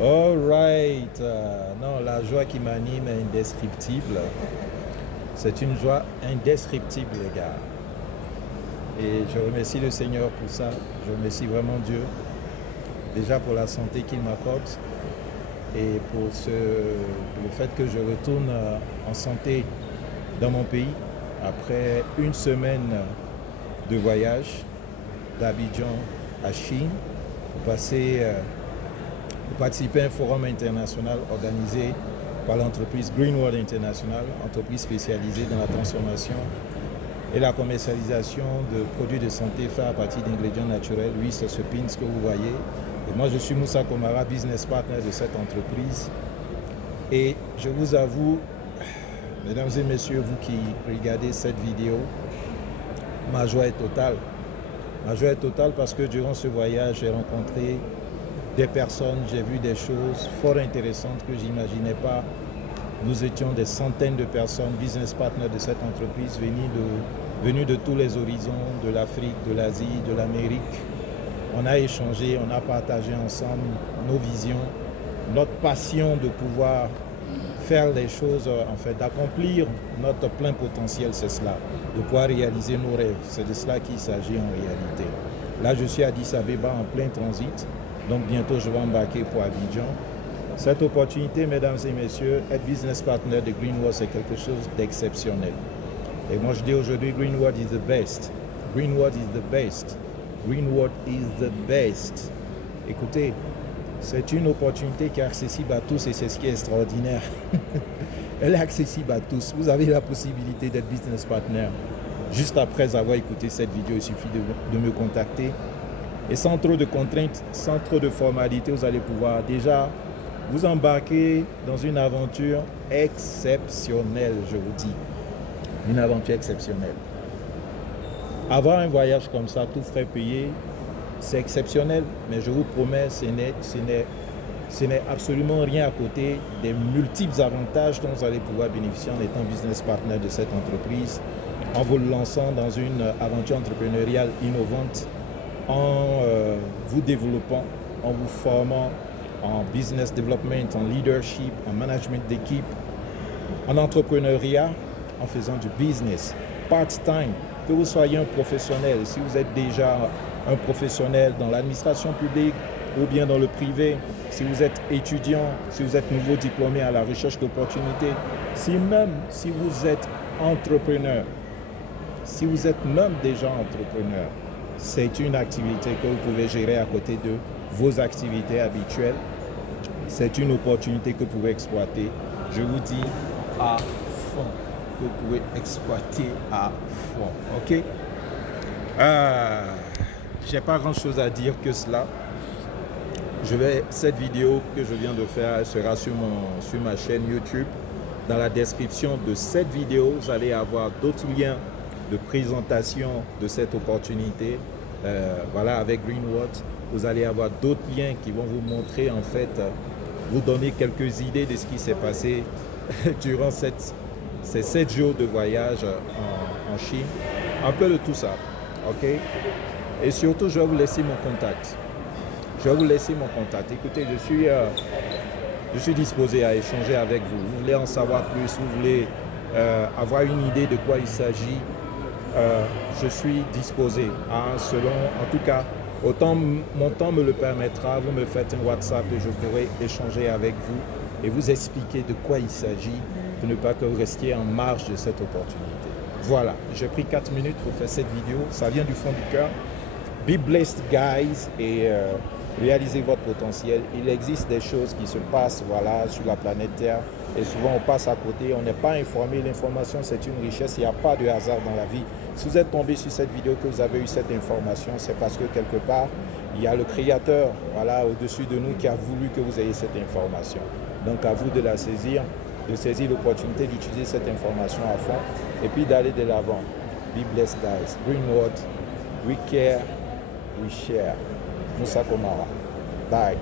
All right. Non, la joie qui m'anime est indescriptible. C'est une joie indescriptible, les gars. Et je remercie le Seigneur pour ça. Je remercie vraiment Dieu. Déjà pour la santé qu'il m'accorde et pour le fait que je retourne en santé dans mon pays après une semaine de voyage d'Abidjan à Chine pour participer à un forum international organisé par l'entreprise Greenwood International, entreprise spécialisée dans la transformation et la commercialisation de produits de santé faits à partir d'ingrédients naturels. Oui, c'est ce pins que vous voyez. Et moi, je suis Moussa Komara, business partner de cette entreprise. Et je vous avoue, mesdames et messieurs, vous qui regardez cette vidéo, ma joie est totale. Ma joie est totale parce que durant ce voyage, j'ai rencontré des personnes, j'ai vu des choses fort intéressantes que je n'imaginais pas. Nous étions des centaines de personnes, business partners de cette entreprise, venus de tous les horizons, de l'Afrique, de l'Asie, de l'Amérique. On a échangé, on a partagé ensemble nos visions, notre passion de pouvoir faire les choses, en fait, d'accomplir notre plein potentiel, c'est cela, de pouvoir réaliser nos rêves. C'est de cela qu'il s'agit en réalité. Là, je suis à Addis Abeba en plein transit, donc bientôt je vais embarquer pour Abidjan. Cette opportunité, mesdames et messieurs, être business partner de Greenwood, c'est quelque chose d'exceptionnel. Et moi, je dis aujourd'hui, Greenwood is the best. Greenwood is the best. Greenwood is the best. Écoutez, c'est une opportunité qui est accessible à tous et c'est ce qui est extraordinaire. Elle est accessible à tous. Vous avez la possibilité d'être business partner. Juste après avoir écouté cette vidéo, il suffit de me contacter. Et sans trop de contraintes, sans trop de formalités, vous allez pouvoir déjà vous embarquer dans une aventure exceptionnelle, je vous dis. Une aventure exceptionnelle. Avoir un voyage comme ça, tout frais payé, c'est exceptionnel, mais je vous promets, ce n'est absolument rien à côté des multiples avantages dont vous allez pouvoir bénéficier en étant business partner de cette entreprise, en vous lançant dans une aventure entrepreneuriale innovante, en vous développant, en vous formant en business development, en leadership, en management d'équipe, en entrepreneuriat, en faisant du business part-time. Que vous soyez un professionnel, si vous êtes déjà un professionnel dans l'administration publique ou bien dans le privé, si vous êtes étudiant, si vous êtes nouveau diplômé à la recherche d'opportunités, si vous êtes entrepreneur, si vous êtes même déjà entrepreneur, c'est une activité que vous pouvez gérer à côté de vos activités habituelles. C'est une opportunité que vous pouvez exploiter. Je vous dis à fond. Que vous pouvez exploiter à fond. Ok? J'ai pas grand chose à dire que cela. Cette vidéo que je viens de faire sera sur ma chaîne YouTube. Dans la description de cette vidéo, vous allez avoir d'autres liens de présentation de cette opportunité. Voilà, avec Greenwood, vous allez avoir d'autres liens qui vont vous montrer, en fait, vous donner quelques idées de ce qui s'est passé durant ces 7 jours de voyage en Chine. Un peu de tout ça, ok? Et surtout, je vais vous laisser mon contact. Écoutez, je suis disposé à échanger avec vous. Vous voulez en savoir plus, vous voulez avoir une idée de quoi il s'agit, je suis disposé, en tout cas, autant mon temps me le permettra, vous me faites un WhatsApp et je pourrai échanger avec vous et vous expliquer de quoi il s'agit pour ne pas que vous restiez en marge de cette opportunité. Voilà, j'ai pris 4 minutes pour faire cette vidéo, ça vient du fond du cœur. Be blessed, guys, et réalisez votre potentiel. Il existe des choses qui se passent, voilà, sur la planète Terre et souvent on passe à côté, on n'est pas informé. L'information, c'est une richesse, il n'y a pas de hasard dans la vie. Si vous êtes tombé sur cette vidéo, que vous avez eu cette information, c'est parce que quelque part, il y a le Créateur, voilà, au-dessus de nous qui a voulu que vous ayez cette information. Donc à vous de la saisir, de saisir l'opportunité d'utiliser cette information à fond et puis d'aller de l'avant. Be blessed, guys. Greenwood, we care, we share. Moussa Komara. Bye.